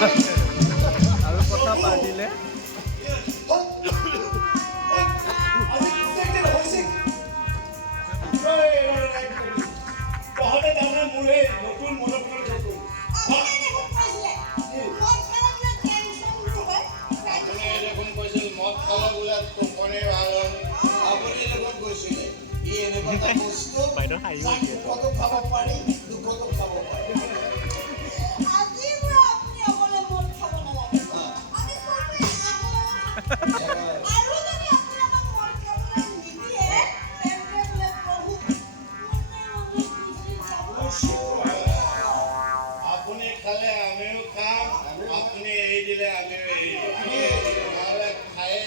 আৰু কথা পাতিলে বাইদেউ হাঁহিও খাব পাৰি দুখতো খাব পাৰি আপুনি খালে আমিও খাম আপুনি এৰি দিলে আমিও এৰি দিম নহ'লে খায়ে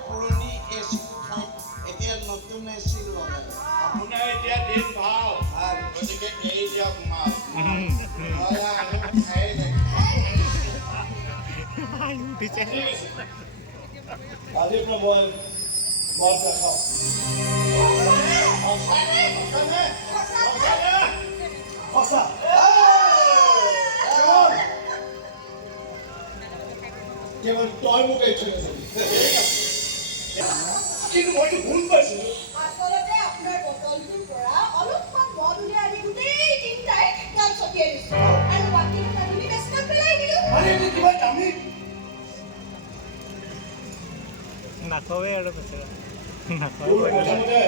পুৰণি এচিটো খাই এতিয়া নতুন এচি লগাই আপোনাৰ এতিয়া দিন ভাল গতিকে এৰি দিয়ক মাছ নহ'লে আমিও খায়ে উঠিছে আজিৰ পৰা মই মদ নাখাওঁ সঁচা কেৱল তই মোক এই থৈ আছিলি কিন্তু মইতো ভুল পাইছিলো আচলতে আপোনাৰ বটলটোৰ পৰা অলপমান মদ উলিয়াই আনি গোটেই তিনিটাই গান ছটিয়াই দিছো আৰু বাকীটো কাহিনী বেছিকৈ পেলাই দিলো মানে এইটো কিবা দামী নাখাওঁৱে আৰু বেচেৰা তোৰ প্ৰথমতে